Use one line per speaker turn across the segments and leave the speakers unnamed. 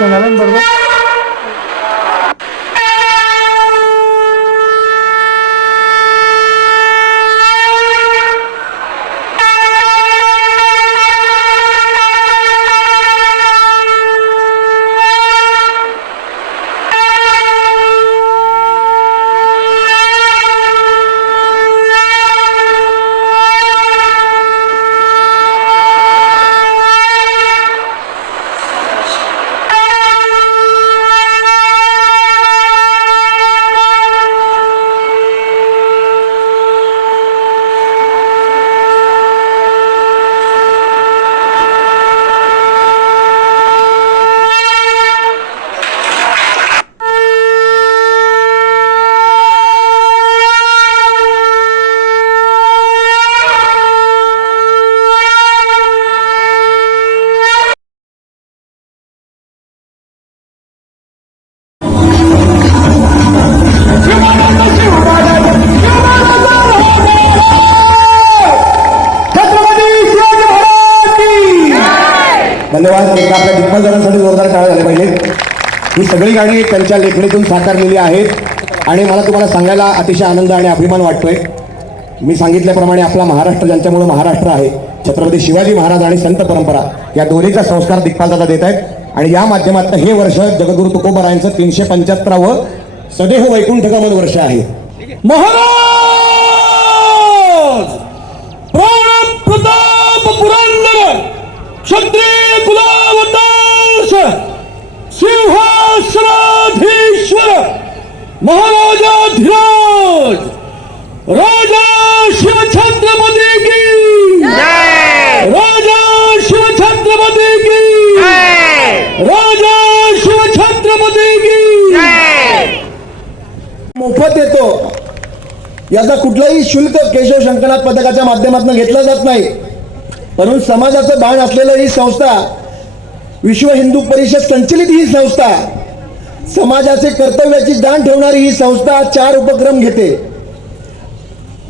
சொன்னாலும் गाणी त्यांच्या लेखणीतून साकारलेली आहेत. आणि मला तुम्हाला सांगायला अतिशय आनंद आणि अभिमान वाटतोय. मी सांगितल्याप्रमाणे आपला महाराष्ट्र ज्यांच्यामुळे महाराष्ट्र आहे छत्रपती शिवाजी महाराज आणि संत परंपरा या दोन्हीचा संस्कार दिग्पालदादा देत आहेत. आणि या माध्यमातून हे वर्ष जगद्गुरु तुकोबरायांचं तीनशे पंच्याहत्तरावं सदैव वैकुंठगमन वर्ष आहे.
महाराज! प्रताप पुरंदर क्षत्रिय
कुला याचा कुठलाही शुल्क केशव शंकरनाथ पथकाच्या माध्यमातून घेतला जात नाही. म्हणून समाजाचं बाण असलेलं ही संस्था विश्व हिंदू परिषद संचलित ही संस्था समाजाचे कर्तव्याची जाण ठेवणारी ही संस्था चार उपक्रम घेते.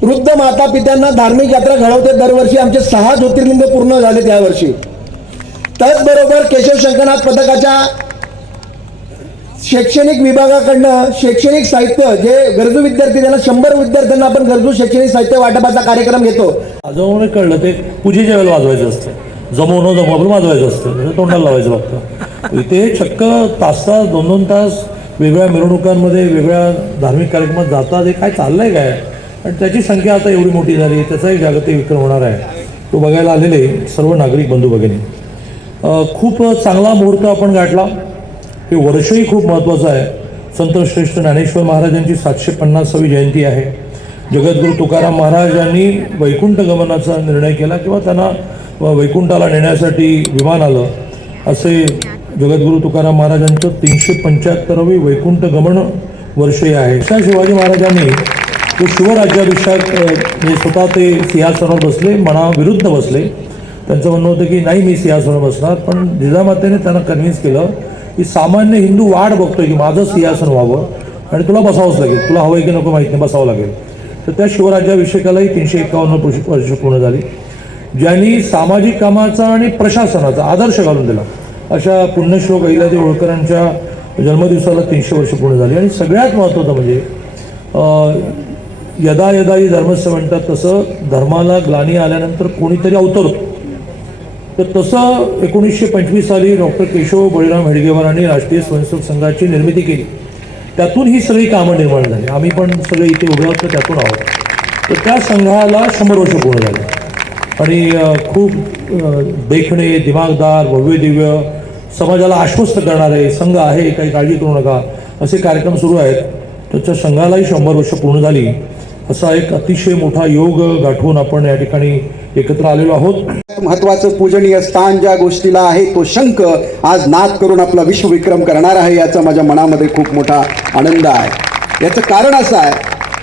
वृद्ध माता पित्यांना धार्मिक यात्रा घडवते दरवर्षी आमचे सहा ज्योतिर्लिंग पूर्ण झाले त्यावर्षी त्याचबरोबर केशव शंकरनाथ पथकाच्या शैक्षणिक विभागाकडनं शैक्षणिक साहित्य जे गरजू विद्यार्थी त्यांना शंभर विद्यार्थ्यांना आपण गरजू शैक्षणिक साहित्य वाटपाचा कार्यक्रम घेतो.
वाजवून कळलं ते पूजेच्या वेळेला वाजवायचं असतं. जमवणं न जमवून वाजवायचं असतं. म्हणजे तोंडाला लावायचं वाटतं. इथे चक्क तास तास दोन दोन तास वेगळ्या मिरवणुकांमध्ये वेगळ्या धार्मिक कार्यक्रमात जातात हे काय चाललंय काय? आणि त्याची संख्या आता एवढी मोठी झाली त्याचाही जागतिक विक्रम होणार आहे. तो बघायला आलेले सर्व नागरिक बंधू भगिनी. खूप चांगला मुहूर्त आपण गाठला. हे वर्षही खूप महत्त्वाचं आहे. संत श्रेष्ठ ज्ञानेश्वर महाराजांची सातशे पन्नासावी जयंती आहे. जगद्गुरू तुकाराम महाराजांनी वैकुंठ गमनाचा निर्णय केला किंवा त्यांना वैकुंठाला नेण्यासाठी विमान आलं. असे जगद्गुरू तुकाराम महाराजांचं तीनशे पंच्याहत्तरवी वैकुंठ गमन वर्षही आहे. अशा शिवाजी महाराजांनी जो शिवराज्याभिषेक म्हणजे स्वतः ते सिंहासनावर बसले मनाविरुद्ध बसले. त्यांचं म्हणणं होतं की नाही मी सिंहासनावर बसणार. पण जिजामातेने त्यांना कन्व्हिन्स केलं की सामान्य हिंदू वाट बघतोय की माझं सिंहासन व्हावं आणि तुला बसावंच लागेल. तुला हवंय की नको माहिती नाही बसावं लागेल. तर त्या शिवराज्याभिषेकालाही तीनशे एकावन्न वर्ष- पूर्ण झाली. ज्यांनी सामाजिक कामाचा आणि प्रशासनाचा आदर्श घालून दिला. अशा पुण्यश्लोक अहिल्यादेवी होळकरांच्या जन्मदिवसाला तीनशे वर्ष पूर्ण झाली. आणि सगळ्यात महत्त्वाचं म्हणजे यदा यदा ही धर्मस्य म्हणतात तसं धर्माला ग्लानी आल्यानंतर कोणीतरी अवतरतो. तर तसं एकोणीसशे पंचवीस साली डॉक्टर केशव बळीराम हेडगेवारांनी राष्ट्रीय स्वयंसेवक संघाची निर्मिती केली. त्यातून ही सगळी कामं निर्माण झाली. आम्ही पण सगळे इथे उभे आहोत तर त्यातून आहोत. तर त्या संघाला शंभर वर्ष पूर्ण झाली. आणि खूप देखणे दिमागदार भव्य दिव्य समाजाला आश्वस्त करणारे संघ आहे काही काळजी करू नका असे कार्यक्रम सुरू आहेत. त्याच्या संघालाही शंभर वर्ष पूर्ण झाली. असा एक अतिशय मोठा योग गाठवून आपण या ठिकाणी एकत्र आलेलो आहोत.
महत्वाचं पूजनीय स्थान ज्या गोष्टीला आहे तो शंख आज नाद करून आपला विश्वविक्रम करणार आहे याचा माझ्या मनामध्ये खूप मोठा आनंद आहे. याचं कारण असं आहे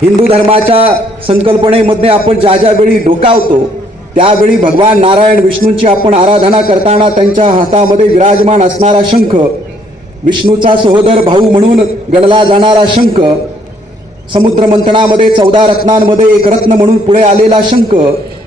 हिंदू धर्माच्या संकल्पनेमध्ये आपण ज्या ज्या वेळी डोकावतो त्यावेळी भगवान नारायण विष्णूंची आपण आराधना करताना त्यांच्या हातामध्ये विराजमान असणारा शंख विष्णूचा सहोदर भाऊ म्हणून गणला जाणारा शंख समुद्र मंथनामध्ये चौदा रत्नांमध्ये एक रत्न म्हणून पुढे आलेला शंख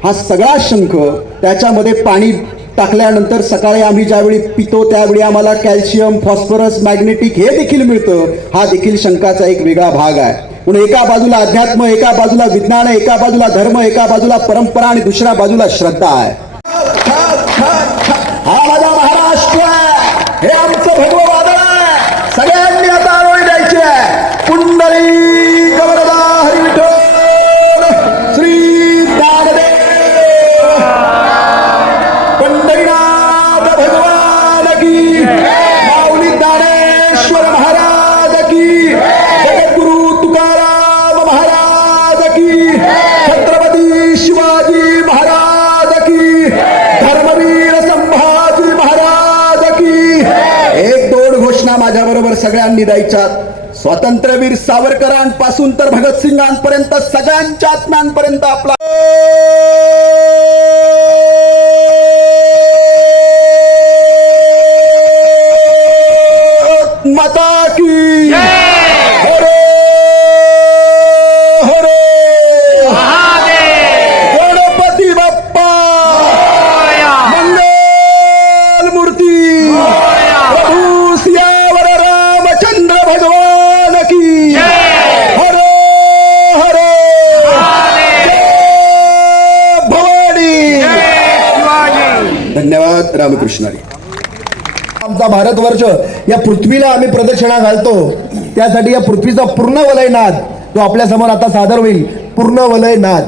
हा सगळा शंख त्याच्यामध्ये पाणी टाकल्यानंतर सकाळी आम्ही ज्यावेळी पितो त्यावेळी आम्हाला कॅल्शियम फॉस्फरस मॅग्नेटिक हे देखील मिळतं. हा देखील शंकाचा एक वेगळा भाग आहे. म्हणून एका बाजूला अध्यात्म एका बाजूला विज्ञान एका बाजूला धर्म एका बाजूला परंपरा आणि दुसऱ्या बाजूला श्रद्धा आहे.
हा माझा महाराष्ट्र आहे. हे आमचं भगवं आहे. सगळ्यांनी आता आरोळी द्यायची आहे. कुंडली!
बरोबर द्यायच्यात स्वातंत्र्यवीर सावरकरांपासून तर भगतसिंगांपर्यंत सगळ्यांच्या आत्म्यांपर्यंत आपला
मता
धन्यवाद
आमचा भारतवर्ष या पृथ्वीला आम्ही प्रदक्षिणा घालतो त्यासाठी या पृथ्वीचा पूर्ण वलय नाद तो आपल्यासमोर आता सादर होईल पूर्ण वलय नाद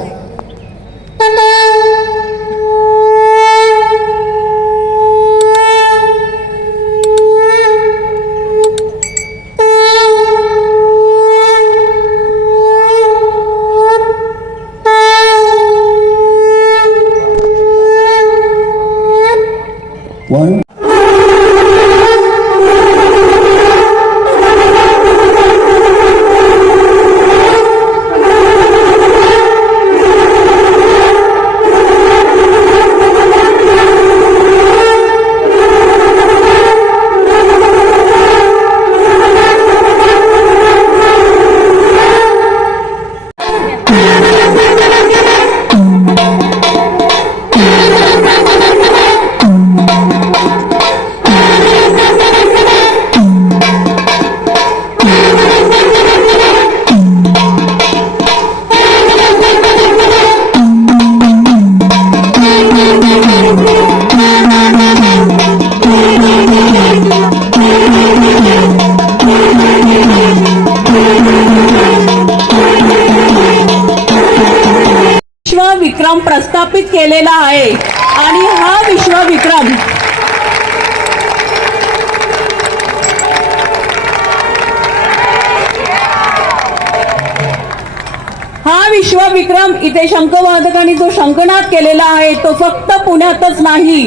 विश्वविक्रम प्रस्थापित केलेला आहे. आणि हा विश्वविक्रम हा विश्वविक्रम इथे शंखवादकांनी जो शंखनाद केलेला आहे तो फक्त पुण्यातच नाही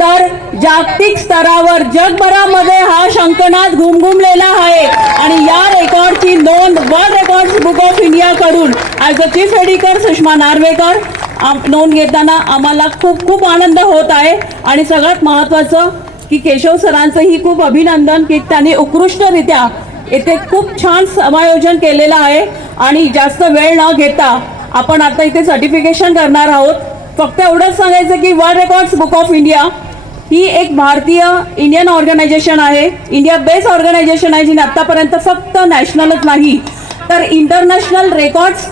तर जागतिक स्तरावर जगभरामध्ये हा शंखनाद घुमघुमलेला आहे. आणि या रेकॉर्डची नोंद world record book of India कडून as a chief editor Sushma Narvekar. आम- नोंद घेताना आम्हाला खूप खूप आनंद होत आहे. आणि सगळ्यात महत्त्वाचं की केशव सरांचंही खूप अभिनंदन की त्यांनी उत्कृष्टरित्या येथे खूप छान समायोजन केलेलं आहे. आणि जास्त वेळ न घेता आपण आता इथे सर्टिफिकेशन करणार आहोत. फक्त एवढंच सांगायचं की world records book of India ही एक भारतीय इंडियन ऑर्गनायझेशन आहे. इंडिया बेस्ड ऑर्गनायझेशन आहे जिने आतापर्यंत फक्त नॅशनलच नाही तर इंटरनॅशनल रेकॉर्ड्स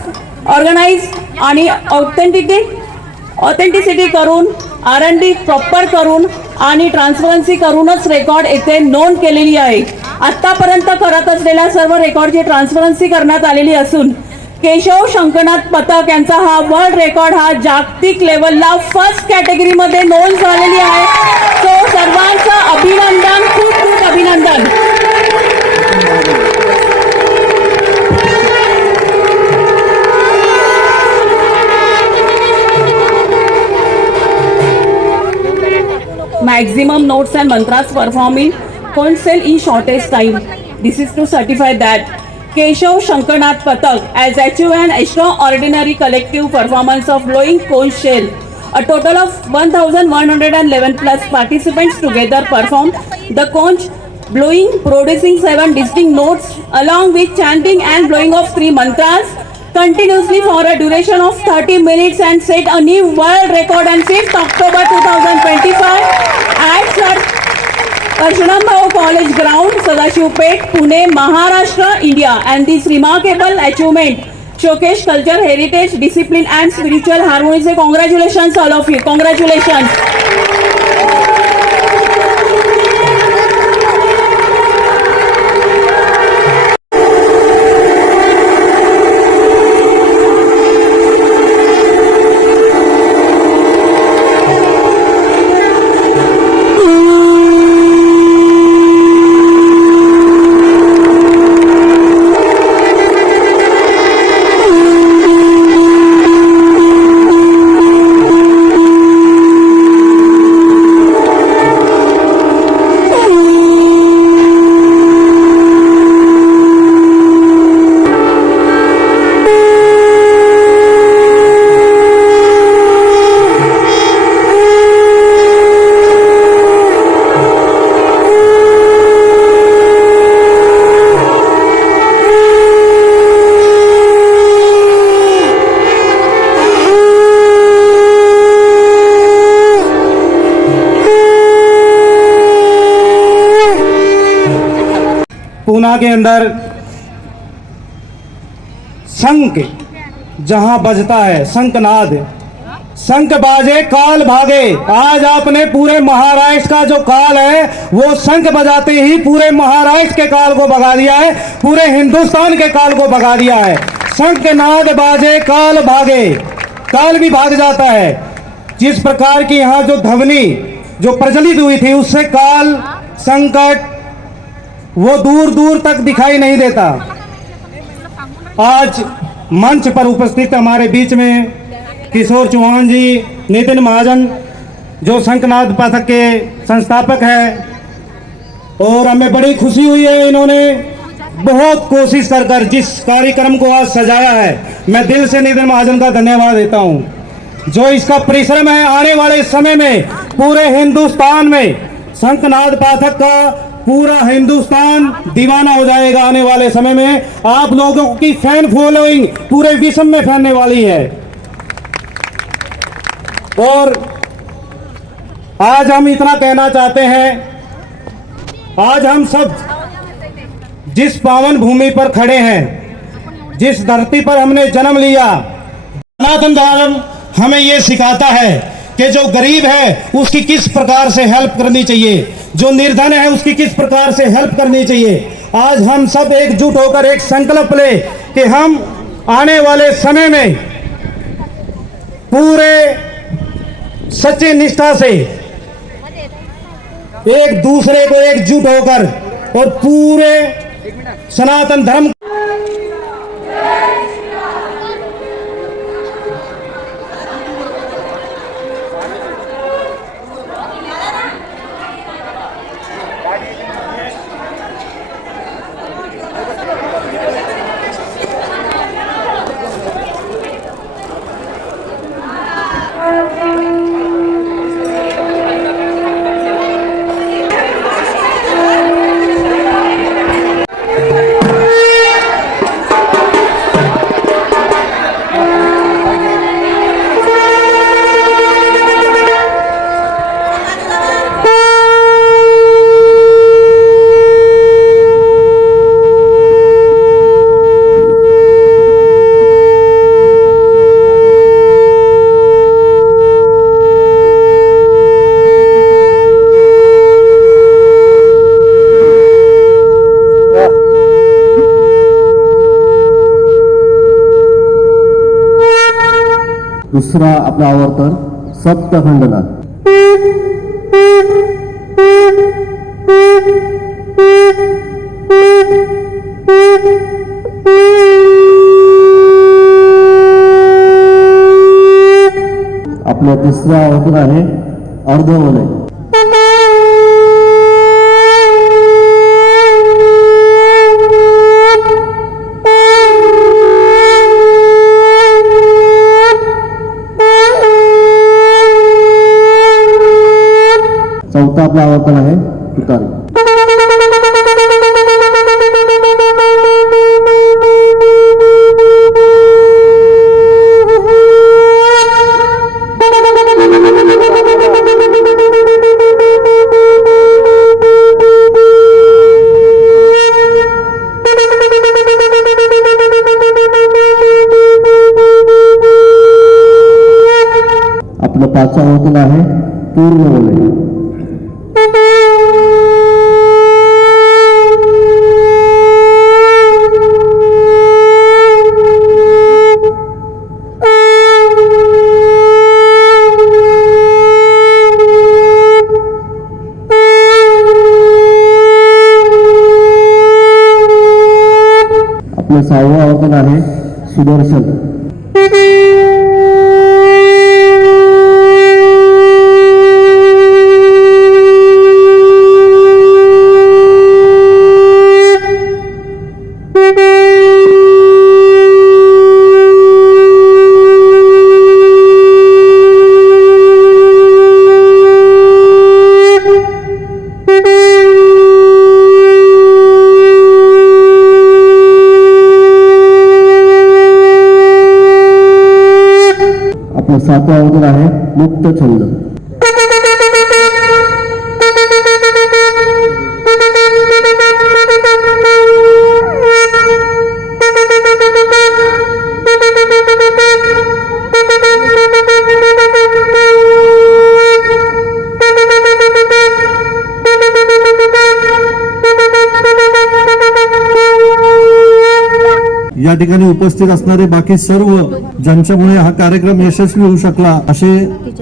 ऑर्गनाईज आणि ऑथेंटिटी ऑथेंटिसिटी करून आर एन डी प्रॉपर करून आणि ट्रान्सपरन्सी करूनच रेकॉर्ड येथे नोंद केलेली आहे. आत्तापर्यंत करत असलेल्या सर्व रेकॉर्डची ट्रान्सपरन्सी करण्यात आलेली असून केशव शंकनाथ पथक यांचा हा वर्ल्ड रेकॉर्ड हा जागतिक लेवलला फर्स्ट कॅटेगरीमध्ये नोंद झालेली आहे. सो सर्वांचं अभिनंदन खूप खूप अभिनंदन. Maximum notes and mantras performing conch shell in shortest time this is to certify that Keshav Shankarnath Patak has achieved an extraordinary collective performance of blowing conch shell. A total of 1,111 plus participants together performed the conch blowing, producing seven distinct notes along with chanting and blowing of three mantras continuously for a duration of 30 minutes and set a new world record on 5th October 2025 at Sir Arjunbhau college ground Sadashivpeth Pune Maharashtra India and this remarkable achievement showcase culture heritage discipline and spiritual हार्मोनीचे congratulation all of you congratulations
Poona के अंदर शंख जहाँ बजता है शंखनाद शंख बाजे, काल भागे। आज आपने पूरे महाराष्ट्र का जो काल है, वो शंख बजाते ही पूरे महाराष्ट्र के काल को भगा दिया है, पूरे हिंदुस्तान के काल को भगा दिया है। शंखनाद बाजे, काल भागे। काल भी भाग जाता है। जिस प्रकार की यहाँ जो ध्वनि, जो प्रचलित हुई थी, उससे काल संकट वो दूर दूर तक दिखाई नहीं देता। आज मंच पर उपस्थित हमारे बीच में किशोर चौहान जी, नितिन महाजन, जो शंखनाद पाठक के संस्थापक हैं, और हमें बड़ी खुशी हुई है इन्होंने बहुत कोशिश कर कर जिस कार्यक्रम को आज सजाया है, मैं दिल से नितिन महाजन का धन्यवाद देता हूँ। जो इसका परिश्रम है, आने वाले समय में पूरे हिंदुस्तान में शंखनाद पाठक का पूरा हिंदुस्तान दीवाना हो जाएगा आने वाले समय में। आप लोगों की फ़ैन फॉलोइंग पूरे विश्व में फैलने वाली है। और आज हम इतना कहना चाहते हैं, आज हम सब जिस पावन भूमि पर खड़े हैं, जिस धरती पर हमने जन्म लिया, सनातन धर्म हमें ये सिखाता है कि जो गरीब है, उसकी किस प्रकार से हेल्प करनी चाहिए? जो निर्धन है, उसकी किस प्रकार से हेल्प करनी चाहिए? आज हम सब एकजुट होकर एक संकल्प ले कि हम आने वाले समय में पूरे सच्चे निष्ठा से एक दूसरे को एकजुट होकर और पूरे सनातन धर्म
दुसरा आपला आवर्तन सप्तखंडनाथ आपलं तिसरं आवर्तन आहे अर्धवलय चौथा आपला आवडता आहे तुतारी आपलं पाचा होतं है पूर्ण वलय സുദർശൻ. सुदर्शन आपलं सातवं आवर्तन आहे मुक्त छंद
या ठिकाणी उपस्थित असणारे बाकी सर्व ज्यांच्यामुळे हा कार्यक्रम यशस्वी होऊ शकला असे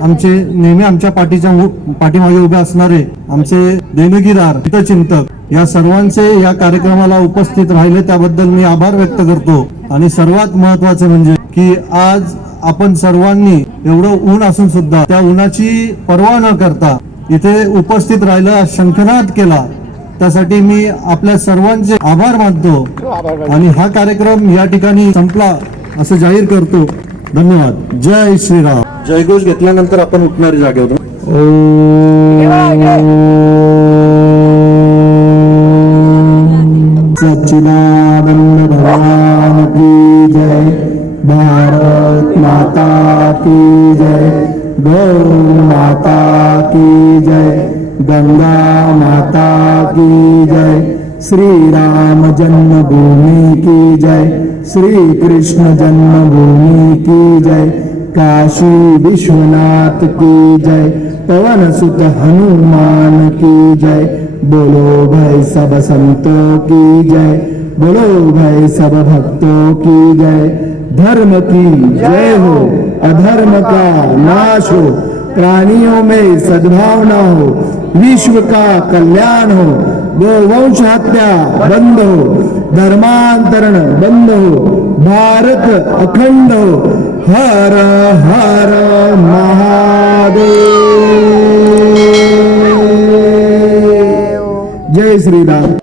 आमचे नेहमी आमच्या पाठीच्या पाठीमागे उभे असणारे आमचे देणगीदार हितचिंतक या सर्वांचे या कार्यक्रमाला उपस्थित राहिले त्याबद्दल मी आभार व्यक्त करतो. आणि सर्वात महत्त्वाचे म्हणजे की आज आपण सर्वांनी एवढं ऊन असून सुद्धा त्या उन्हाची पर्वा न करता इथे उपस्थित राहिलं शंखनाद केला. त्यासाठी मी आपल्या सर्वांचे आभार मानतो आणि हा कार्यक्रम या ठिकाणी संपला असं जाहीर करतो. धन्यवाद. जय श्रीराम. जयघोष घेतल्यानंतर आपण उठणारी जागेवर
सच्चिदानंद भगवान की जय। भारत माता की जय। गौ माता की गंगा माता की जय। श्री राम जन्मभूमि की जय। श्री कृष्ण जन्मभूमि की जय। काशी विश्वनाथ की जय। पवन सुत हनुमान की जय। बोलो भाई सब संतों की जय। बोलो भाई सब भक्तों की जय। धर्म की जय हो अधर्म का नाश हो। प्राणियों में सद्भावना हो विश्व का कल्याण हो गोवंश हत्या बंद हो धर्मांतरण बंद हो भारत अखंड हो हर हर महादेव। जय श्री राम